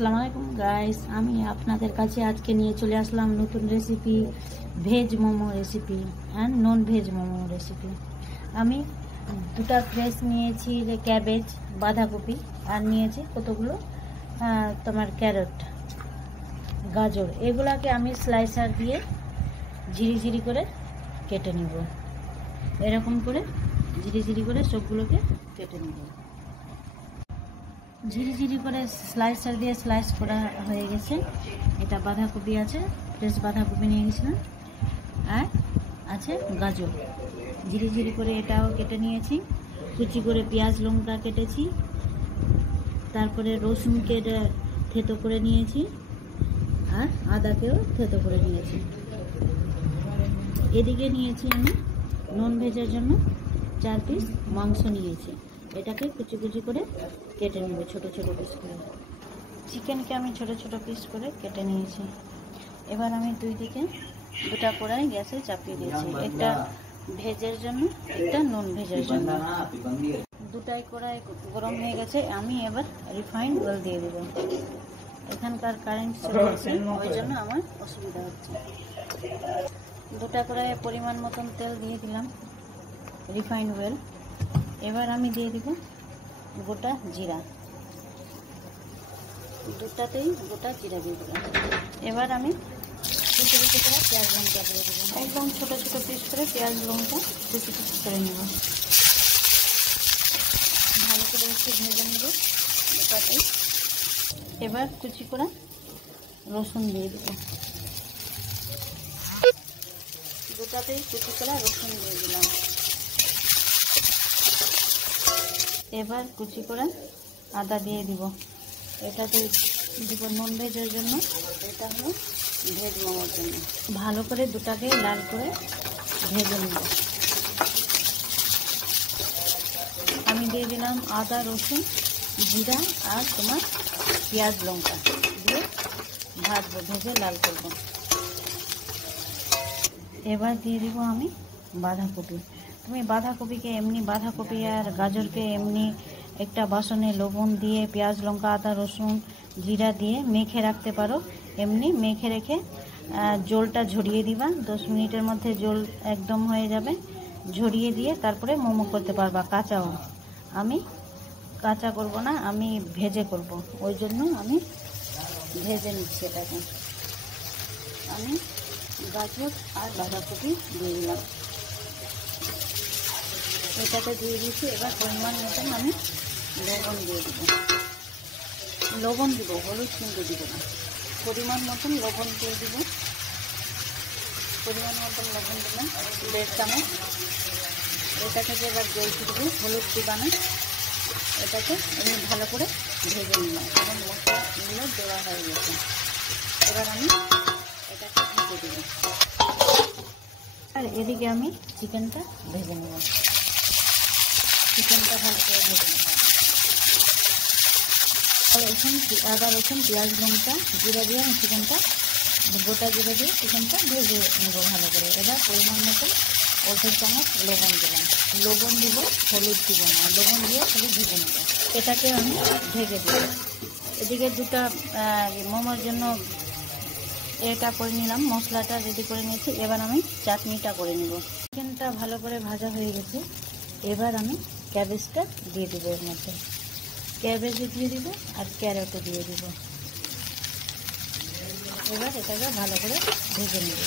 আসসালামু আলাইকুম গাইস, আমি আপনাদের কাছে আজকে নিয়ে চলে আসলাম নতুন recipe, veg momo recipe and non veg momo recipe. আমি দুটা ফ্রেশ নিয়েছি, যে ক্যাবেজ, বাঁধাকপি, আর নিয়েছি কতগুলো তোমার ক্যারট, গাজর। এগুলাকে আমি স্লাইসার দিয়ে ঝিরি করে কেটে নিব। এরকম করে ঝিরি করে সবগুলোকে কেটে নিব। ঝিরি করে স্লাইসার দিয়ে স্লাইস করা হয়ে গেছে। এটা বাঁধাকপি আছে, ফ্রেশ বাঁধাকপি নিয়ে গেছিলাম, আর আছে গাজর। ঝিরি করে এটাও কেটে নিয়েছি। কুচি করে পেঁয়াজ লঙ্কা কেটেছি, তারপরে রসুনকে থেতো করে নিয়েছি, আর আদাকেও থেতো করে নিয়েছি। এদিকে নিয়েছি আমি নন ভেজের জন্য 4 পিস মাংস নিয়েছি। এটাকে কুচি করে কেটে নেব, ছোট পিস করে। চিকেনকে আমি ছোট পিস করে কেটে নিয়েছি। এবার আমি দুটা কড়াই গ্যাসে চাপিয়ে দিয়েছি, একটা ভেজের জন্য, একটা নন ভেজের জন্য। দুটাই কড়াই গরম হয়ে গেছে। আমি এবার রিফাইন্ড অয়েল দিয়ে দেব। এখানকার কারেন্ট চলে গেছে, ওই জন্য আমার অসুবিধা হচ্ছে। দুটা কড়াইয়ে পরিমাণ মতন তেল দিয়ে দিলাম, রিফাইন্ড অয়েল। এবার আমি দিয়ে দিব গোটা জিরা, দুটাতেই গোটা জিরা দিয়ে দিলাম। এবার আমি কুচি করে পেঁয়াজ লঙ্কা দিয়ে দেবো, একদম ছোট পিস করে পেঁয়াজ লঙ্কা কুচি করে নেব। ভালো করে একটু ভেজে নেব দুটাতেই। এবার কুচি করা রসুন দিয়ে দেবো, দুটাতেই কুচি করা রসুন দিয়ে দিলাম। এবার কুচি করে আদা দিয়ে দিব। এটাতে দিব নন ভেজের জন্য, এটা হলো ভেজ মোমোর জন্য। ভালো করে দুটাকে লাল করে ভেজে নেব। আমি দিয়ে দিলাম আদা, রসুন, জিরা আর তোমার পেঁয়াজ লঙ্কা দিয়ে ভাজবো, ভেজে লাল করব। এবার দিয়ে দিব আমি বাঁধাকপি। তুমি বাঁধাকপিকে এমনি, বাঁধাকপি আর গাজরকে এমনি একটা বাসনে লবণ দিয়ে পেঁয়াজ লঙ্কা আদা রসুন জিরা দিয়ে মেখে রাখতে পারো। এমনি মেখে রেখে জলটা ঝরিয়ে দিবা, 10 মিনিটের মধ্যে জল একদম হয়ে যাবে। ঝরিয়ে দিয়ে তারপরে মোমো করতে পারবা, কাঁচাও। আমি কাঁচা করব না, আমি ভেজে করব, ওই জন্য আমি ভেজে নিচ্ছি এটাকে। আমি গাজর আর বাঁধাকপি দিয়ে দিলাম, এটাতে দিয়ে দিচ্ছি। এবার পরিমাণ মতন আমি লবণ দিব, হলুদ কিন্তু দিব না। পরিমাণ মতন লবণ দিয়ে দিব, পরিমাণ মতন লবণ দিলাম 1.5 চামচ। এটাকে যে এবার জল দিব, হলুদ দিবা না। এটাকে আমি ভালো করে ভেজে নিলাম, এবং মশলাগুলো দেওয়া হয়ে গেছে। এবার আমি এটাকে ভেজে দেব, আর এদিকে আমি চিকেনটা ভেজে নেব। চিকেনটা ভালো করে ভেজে নেব। আদা রসুন পেঁয়াজ লঙ্কা জিরা দিয়ে আমি চিকেনটা, গোটা জিরা দিয়ে চিকেনটা ভেজে নেব ভালো করে। এবার পরিমাণ মতো 1.5 চামচ লবণ দিলাম। লবণ দিব, হলুদ দিব না, লবণ দিয়ে খালি ভেজে নেব। এটাকে আমি ঢেকে দেব। এদিকে দুটা মোমোর জন্য এটা করে নিলাম, মশলাটা রেডি করে নিয়েছি। এবার আমি চাটনিটা করে নেব। চিকেনটা ভালো করে ভাজা হয়ে গেছে। এবার আমি ক্যাবেজটা দিয়ে দেবো, এর মধ্যে ক্যাবেজও দিয়ে দিব আর ক্যারটও দিয়ে দিব। এবার এটাকে ভালো করে ভেজে নেব।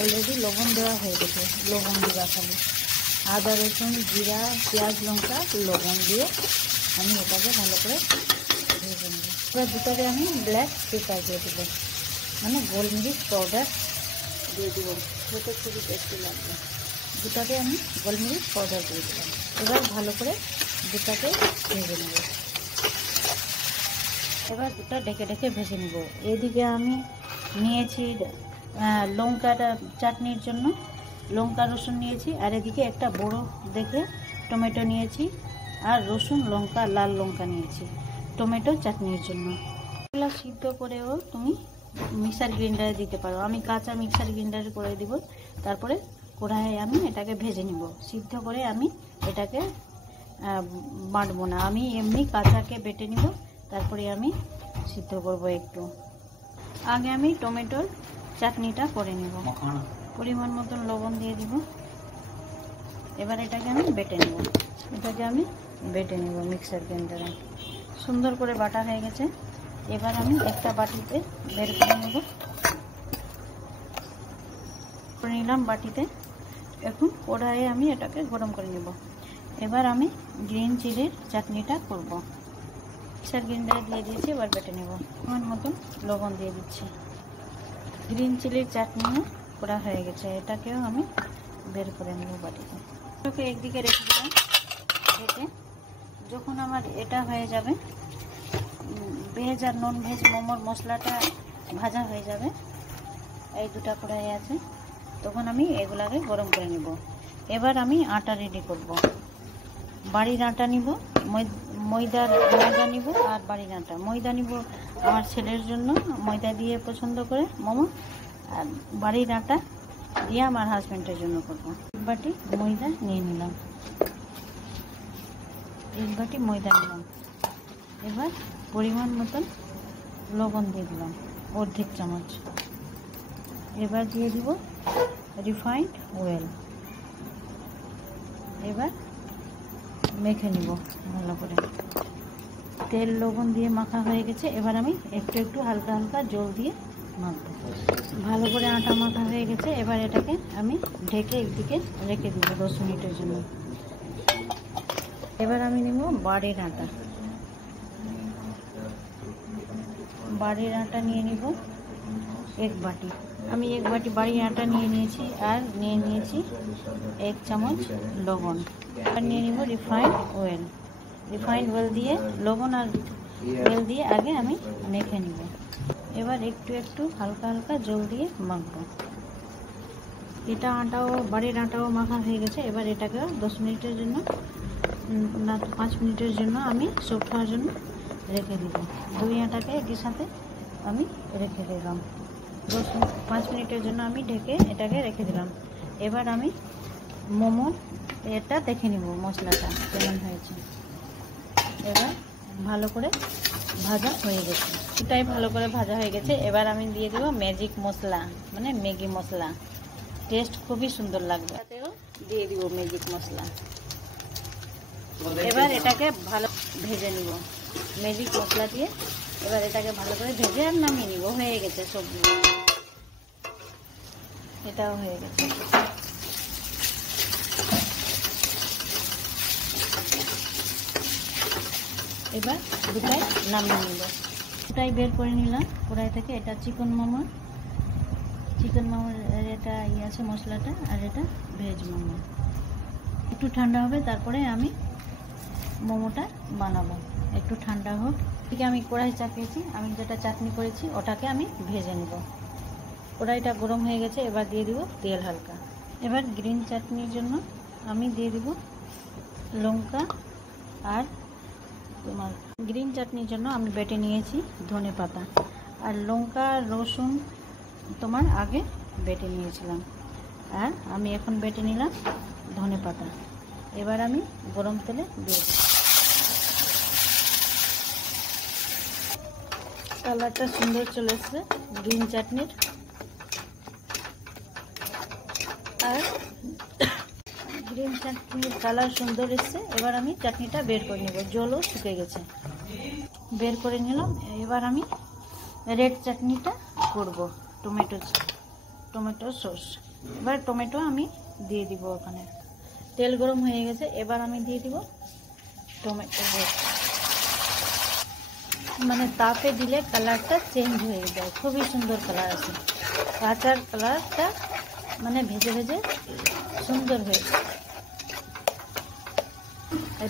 অলরেডি লবণ দেওয়া হয়ে গেছে, লবণ দিবা খালি। আদা রসুন জিরা পেঁয়াজ লঙ্কা লবণ দিয়ে আমি এটাকে ভালো করে ভেজে নেব। এবার দুটাকে আমি ব্ল্যাক পেপার দিয়ে দেবো, মানে গোলমরিচ পাউডার দিয়ে দেবো, খেতে খুবই টেস্টি লাগবে। দুটাকে আমি গোলমরিচ পাউডার দিয়ে দিলাম। এবার ভালো করে দুটাকে ভেজে নেব। এবার দুটা ঢেকে ভেজে নেব। এদিকে আমি নিয়েছি লঙ্কাটা চাটনির জন্য, লঙ্কা রসুন নিয়েছি, আর এদিকে একটা বড় দেখে টমেটো নিয়েছি, আর রসুন লঙ্কা লাল লঙ্কা নিয়েছি টমেটো চাটনির জন্য। এগুলো সিদ্ধ করেও তুমি মিক্সার গ্রাইন্ডারে দিতে পারো। আমি কাঁচা মিক্সার গ্রাইন্ডারে করে দিব। তারপরে কড়াইয়ে আমি এটাকে ভেজে নিব। সিদ্ধ করে আমি এটাকে বাটবো না, আমি এমনি কাঁচাকে বেটে নিব, তারপরে আমি সিদ্ধ করব একটু। আগে আমি টমেটোর চাটনিটা করে নেব। পরিমাণ মতন লবণ দিয়ে দিব। এবার এটাকে আমি বেটে নেব। মিক্সার গ্রাইন্ডারে। সুন্দর করে বাটা হয়ে গেছে। এবার আমি একটা বাটিতে বের করে নেব। করে নিলাম বাটিতে। এখন কড়াইয়ে আমি এটাকে গরম করে নেব। এবার আমি গ্রিন চিলির চাটনিটা করব। মিক্সার গ্রাইন্ডারে দিয়ে দিয়েছি, এবার বেটে নেব। পরিমাণ মতন লবণ দিয়ে দিচ্ছি। গ্রিন চিলির চাটনিও করা হয়ে গেছে, এটাকেও আমি বের করে নেব বাটিতে। এটাকে একদিকে রেখে দিলাম ঢেকে। যখন আমার এটা হয়ে যাবে, ভেজ আর নন ভেজ মোমোর মশলাটা ভাজা হয়ে যাবে, এই দুটা কড়াই আছে, তখন আমি এগুলাকে গরম করে নেব। এবার আমি আটা রেডি করব। বাড়ির আটা নিব, ময়দা নিব আর বাড়ির আটা। ময়দা নিব আমার ছেলের জন্য, ময়দা দিয়ে পছন্দ করে মোমো, আর বাড়ির আটা দিয়ে আমার হাজব্যান্ডের জন্য করব। এক বাটি ময়দা নিয়ে নিলাম। এবার পরিমাণ মতন লবণ দিয়ে দিলাম, অর্ধেক চামচ। এবার দিয়ে দিব রিফাইন্ড অয়েল। এবার মেখে নিব ভালো করে। তেল লবণ দিয়ে মাখা হয়ে গেছে। এবার আমি একটু হালকা হালকা জল দিয়ে মাখবো। ভালো করে আটা মাখা হয়ে গেছে। এবার এটাকে আমি ঢেকে একদিকে রেখে দিব 10 মিনিটের জন্য। এবার আমি নিব বাড়ির আটা নিয়ে নিব এক বাটি। আমি এক বাটি বাড়ির আটা নিয়ে নিয়েছি, আর নিয়ে নিয়েছি 1 চামচ লবণ। আর নিয়ে নিব রিফাইন্ড অয়েল দিয়ে লবণ আর তেল দিয়ে আগে আমি মেখে নিব। এবার একটু হালকা হালকা জল দিয়ে মাখবো। এটা বাড়ির আটাও মাখা হয়ে গেছে। এবার এটাকে 10 মিনিটের জন্য, না 5 মিনিটের জন্য আমি সফট হওয়ার জন্য রেখে দিব। দুই আটাকে একই সাথে আমি রেখে দিলাম। 5 মিনিটের জন্য আমি ঢেকে এটাকে রেখে দিলাম। এবার আমি মোমো এটা দেখে নিব মশলাটা কেমন হয়েছে। এবার ভালো করে ভাজা হয়ে গেছে, এটাই ভালো করে ভাজা হয়ে গেছে। এবার আমি দিয়ে দেব ম্যাজিক মশলা, মানে ম্যাগি মশলা। টেস্ট খুবই সুন্দর লাগবে। তাতেও দিয়ে দিব ম্যাজিক মশলা। এবার এটাকে ভালো ভেজে নিব ম্যাজিক মশলা দিয়ে। এবার এটাকে ভালো করে ভেজে আর নামিয়ে নিব। হয়ে গেছে সবজি, এটাও হয়ে গেছে। এবার দুটাই নামিয়ে নিব। দুটাই বের করে নিলাম কড়াই থেকে। এটা চিকেন মোমোর এটা আছে মশলাটা, আর এটা ভেজ মোমো। একটু ঠান্ডা হবে, তারপরে আমি মোমোটা বানাবো। একটু ঠান্ডা হোক। ঠিক আমি কড়াই চাপিয়েছি, আমি যেটা চাটনি করেছি ওটাকে আমি ভেজে নেব। কড়াইটা গরম হয়ে গেছে। এবার দিয়ে দিব তেল হালকা। এবার গ্রিন চাটনির জন্য আমি দিয়ে দিব লঙ্কা, আর তোমার গ্রিন চাটনির জন্য আমি বেটে নিয়েছি ধনে পাতা, আর লঙ্কা রসুন তোমার আগে বেটে নিয়েছিলাম, আর আমি এখন বেটে নিলাম ধনে পাতা। এবার আমি গরম তেলে দিয়ে দিই। কালারটা সুন্দর চলে এসছে গ্রিন চাটনির, আর গ্রিন চাটনির কালার সুন্দর এসছে। এবার আমি চাটনিটা বের করে নেব। জলও শুকিয়ে গেছে, বের করে নিলাম। এবার আমি রেড চাটনিটা করব, টমেটো সস। এবার টমেটো আমি দিয়ে দিব ওখানে। তেল গরম হয়ে গেছে। এবার আমি দিয়ে দিব টমেটো সস। মানে তাপে দিলে কালারটা চেঞ্জ হয়ে যায়, খুবই সুন্দর কালার আছে। কাঁচার কালারটা মানে ভেজে ভেজে সুন্দর হয়েছে।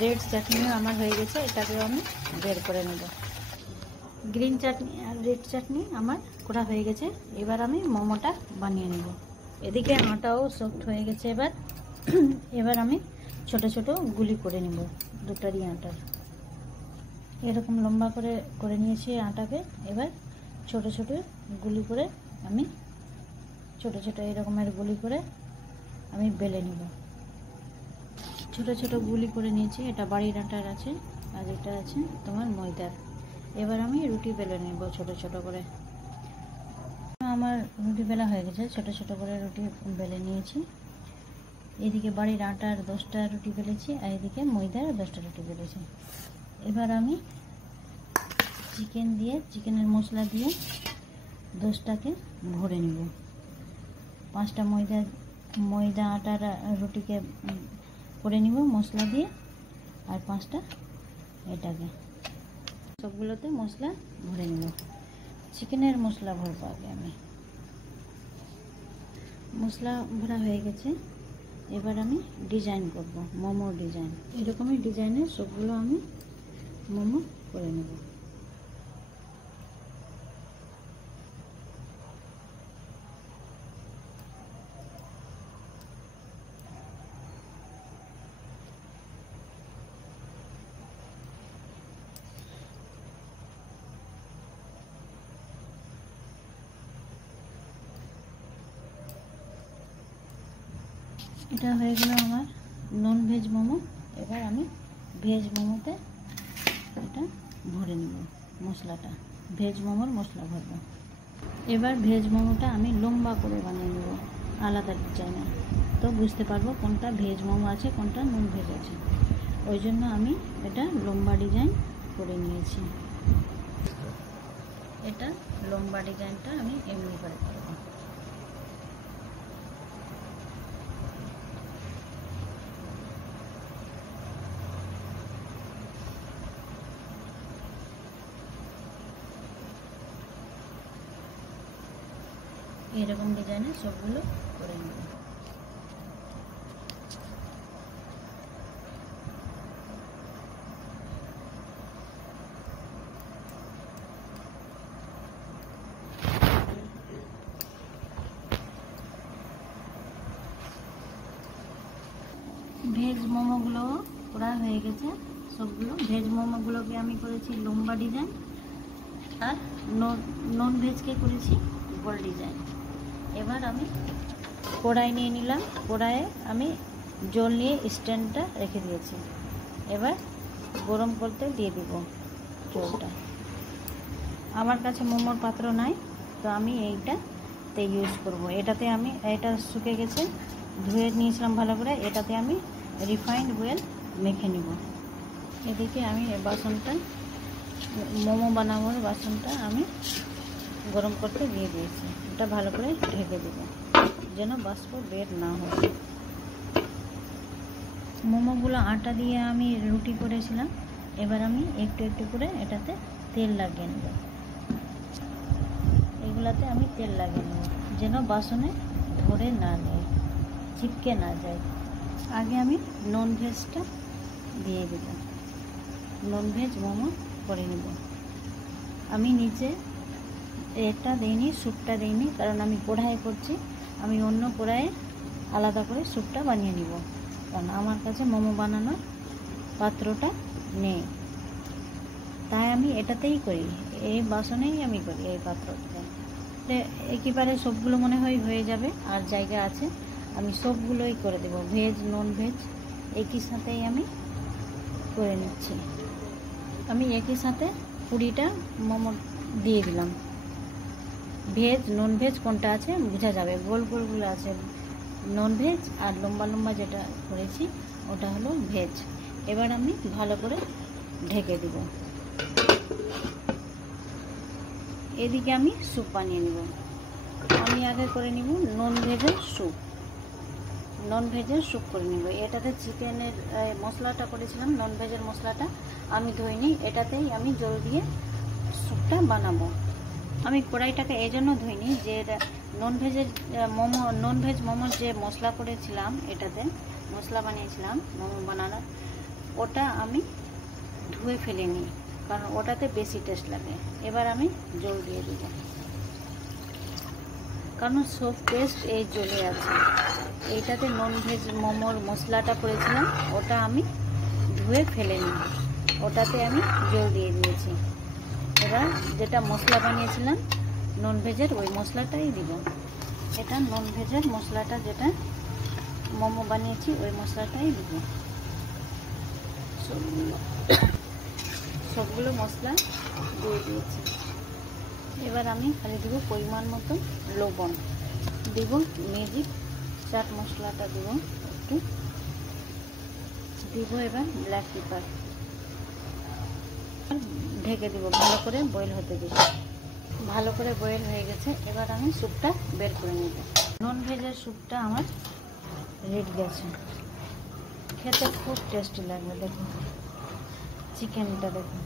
রেড চাটনিও আমার হয়ে গেছে, এটাকেও আমি বের করে নেব। গ্রিন চাটনি আর রেড চাটনি আমার করা হয়ে গেছে। এবার আমি মোমোটা বানিয়ে নেব। এদিকে আটাও সফট হয়ে গেছে। এবার আমি ছোট ছোট গুলি করে নেব দুটারই আটার। এরকম লম্বা করে নিয়েছি আটাকে। এবার ছোট ছোট গুলি করে আমি এরকমের গুলি করে আমি বেলে নিব। ছোট ছোট গুলি করে নিয়েছি। এটা বাড়ির আটার আছে, আর এটা আছে তোমার ময়দার। এবার আমি রুটি বেলে নেব ছোট ছোট করে। আমার রুটি বেলা হয়ে গেছে, ছোট ছোট করে রুটি বেলে নিয়েছি। এদিকে বাড়ির আটার 10টা রুটি বেলেছি, আর এদিকে ময়দার 10টা রুটি বেলেছি। এবার আমি চিকেনের মশলা দিয়ে 10টাকে ভরে নিব। 5টা ময়দা আটার রুটিকে করে নিব মশলা দিয়ে, আর 5টা এটাকে সবগুলোতে মশলা ভরে নিব। চিকেনের মশলা ভরবো আগে আমি। মশলা ভরা হয়ে গেছে, এবার আমি ডিজাইন করব, মোমোর ডিজাইন। এরকমই ডিজাইনের সবগুলো আমি মোমো করে নেব। এটা হয়ে গেল আমার নন ভেজ মোমো। এবার আমি ভেজ মোমোতে এটা ভরে নেব মশলাটা, ভেজ মোমোর মশলা ভরবো। এবার ভেজ মোমোটা আমি লম্বা করে বানিয়ে নেব আলাদা ডিজাইনে, তো বুঝতে পারবো কোনটা ভেজ মোমো আছে কোনটা নন ভেজ আছে। ওই জন্য আমি এটা লম্বা ডিজাইন করে নিয়েছি। এটা লম্বা ডিজাইনটা আমি এমনি করে করব। এরকম ডিজাইনে সবগুলো করে নেব। ভেজ মোমোগুলো করা হয়ে গেছে সবগুলো। ভেজ মোমোগুলোকে আমি করেছি লম্বা ডিজাইন, আর নন ভেজকে করেছি গোল ডিজাইন। এবার আমি কড়াই নিয়ে নিলাম, কড়াইয়ে আমি জল নিয়ে স্ট্যান্ডটা রেখে দিয়েছি। এবার গরম করতে দিয়ে দিব জলটা। আমার কাছে মোমোর পাত্র নাই, তো আমি এইটাতে ইউজ করব। এটাতে আমি এটা শুকে গেছে, ধুয়ে নিয়েছিলাম ভালো করে। এটাতে আমি রিফাইন্ড অয়েল মেখে নিব। এদিকে আমি বাসনটা, মোমো বানানোর বাসনটা আমি গরম করতে দিয়ে দিয়েছি। এটা ভালো করে ঢেকে দেব যেন বাষ্প বের না হয়। মোমোগুলো আটা দিয়ে আমি রুটি করেছিলাম। এবার আমি একটু একটু করে এটাতে তেল লাগিয়ে নেব। এগুলাতে আমি তেল লাগিয়ে নেব যেন বাসনে ধরে না যায়, চিপকে না যায়। আগে আমি নন ভেজটা দিয়ে দেব, নন ভেজ মোমো করে নেব। আমি নিচে এটা দিইনি, স্যুপটা দিইনি, কারণ আমি কড়াইয়ে করছি। আমি অন্য কড়াইয়ে আলাদা করে স্যুপটা বানিয়ে নিব, কারণ আমার কাছে মোমো বানানোর পাত্রটা নেই। তাই আমি এটাতেই করি, এই বাসনেই আমি করি, এই পাত্রটা। একেবারে সবগুলো মনে হয় হয়ে যাবে, আর জায়গা আছে, আমি সবগুলোই করে দেব। ভেজ নন ভেজ একই সাথেই আমি করে নিচ্ছি। আমি একই সাথে 20টা মোমো দিয়ে দিলাম। ভেজ নন ভেজ কোনটা আছে বোঝা যাবে। গোল গোলগুলো আছে নন ভেজ, আর লম্বা লম্বা যেটা করেছি ওটা হলো ভেজ। এবার আমি ভালো করে ঢেকে দিব। এদিকে আমি স্যুপ বানিয়ে নেব। আমি আগে করে নিব নন ভেজের স্যুপ। নন ভেজের স্যুপ করে নেব। এটাতে চিকেনের মশলাটা করেছিলাম, নন ভেজের মশলাটা আমি ধুইনি। এটাতেই আমি জল দিয়ে স্যুপটা বানাবো। আমি কড়াইটাকে এই জন্য ধুইনি যে নন ভেজ মোমোর যে মশলা করেছিলাম, এটাতে মশলা বানিয়েছিলাম মোমো বানানোর, ওটা আমি ধুয়ে ফেলিনি, কারণ ওটাতে বেশি টেস্ট লাগে। এবার আমি জল দিয়ে দিব, কারণ সব টেস্ট এই জলে আছে। এইটাতে নন ভেজ মোমোর মশলাটা করেছিলাম, ওটা আমি ধুয়ে ফেলিনি, ওটাতে আমি জল দিয়ে দিয়েছি। এবার যেটা মশলা বানিয়েছিলাম নন ভেজের, ওই মশলাটাই দিব। এটা নন ভেজের মশলাটা যেটা মোমো সবগুলো মশলা দিয়ে দিয়েছি। এবার আমি খালি দেবো পরিমাণ মতো লবণ, দেব ম্যাজিক চাট মশলাটা দেব একটু, দিব এবার ব্ল্যাক পেপার, ঢেকে দেবো, ভালো করে বয়েল হতে দেব। ভালো করে বয়েল হয়ে গেছে, এবার আমি স্যুপটা বের করে নেব। নন ভেজের স্যুপটা আমার রেডি আছে, খেতে খুব টেস্টি লাগবে। দেখুন চিকেনটা, দেখুন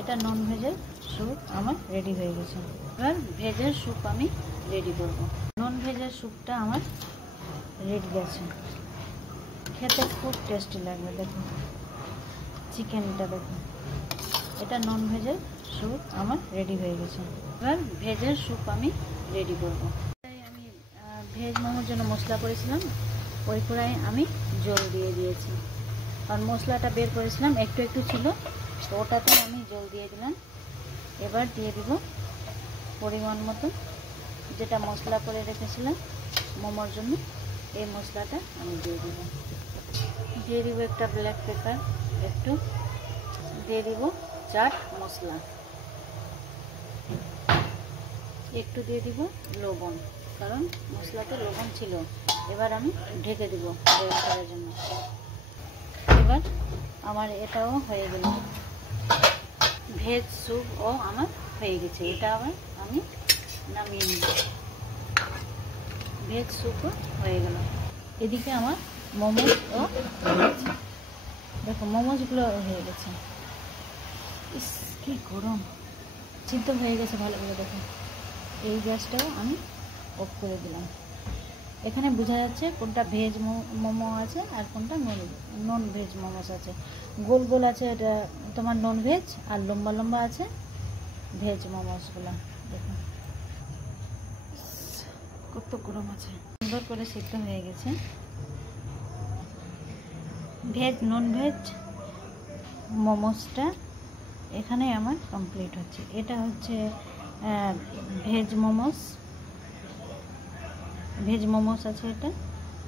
এটা নন ভেজের স্যুপ আমার রেডি হয়ে গেছে। এবার ভেজের স্যুপ আমি রেডি করব। নন ভেজের স্যুপটা আমার রেডি আছে, খেতে খুব টেস্টি লাগবে। দেখুন চিকেনটা, দেখুন এটা নন ভেজের স্যুপ আমার রেডি হয়ে গেছে। এবার ভেজের স্যুপ আমি রেডি করব। আমি ভেজ মোমোর জন্য মশলা করেছিলাম, ওই কড়াই আমি জল দিয়ে দিয়েছি, কারণ মশলাটা বের করেছিলাম একটু একটু ছিল, তো ওটাতে আমি জল দিয়ে দিলাম। এবার দিয়ে দিব পরিমাণ মতো যেটা মশলা করে রেখেছিলাম মোমোর জন্য, এই মশলাটা আমি দিয়ে দিব। দিয়ে দিব একটা ব্ল্যাক পেপার, একটু দিয়ে দিব চাট মশলা, একটু দিয়ে দিব লবণ, কারণ মশলাতে লবণ ছিল। এবার আমি ঢেকে দিব বয়েল করার জন্য। এবার আমার এটাও হয়ে গেল, ভেজ স্যুপও আমার হয়ে গেছে। এটা আবার আমি নামিয়ে নিব, ভেজ স্যুপও হয়ে গেল। এদিকে আমার মোমোসও হয়ে গেছে, দেখো মোমোসগুলো হয়ে গেছে। ইস কি গরম, সিদ্ধ হয়ে গেছে ভালো করে। দেখো এই গ্যাসটাও আমি অফ করে দিলাম। এখানে বোঝা যাচ্ছে কোনটা ভেজ মোমো আছে আর কোনটা নন ভেজ মোমোস আছে। গোল গোল আছে এটা তোমার নন ভেজ, আর লম্বা লম্বা আছে ভেজ মোমোসগুলো। দেখুন কত গরম আছে, সুন্দর করে সিদ্ধ হয়ে গেছে। ভেজ নন ভেজ মোমোসটা এখানে আমার কমপ্লিট হচ্ছে। এটা হচ্ছে ভেজ মোমোস, ভেজ মোমোস আছে এটা,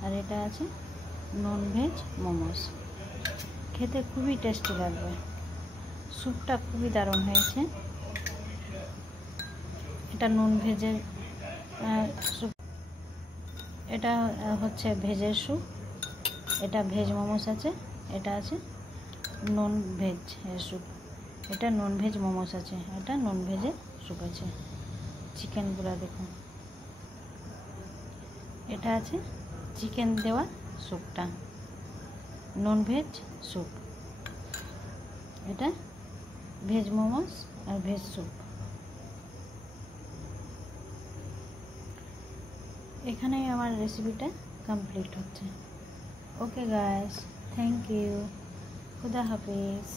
আর এটা আছে নন ভেজ মোমোস। খেতে খুবই টেস্টি লাগবে, স্যুপটা খুবই দারুণ হয়েছে। এটা নন ভেজের স্যুপ, এটা হচ্ছে ভেজের স্যুপ। এটা ভেজ মোমোস আছে, এটা আছে নন ভেজ স্যুপ। এটা নন ভেজ মোমোস আছে, এটা নন ভেজের স্যুপ আছে। চিকেনগুলো দেখুন, এটা আছে চিকেন দেওয়া স্যুপটা, নন ভেজ স্যুপ। এটা ভেজ মোমোস আর ভেজ স্যুপ। এখানেই আমার রেসিপিটা কমপ্লিট হচ্ছে। ওকে গাইস, থ্যাংক ইউ, খুদা হাফিজ।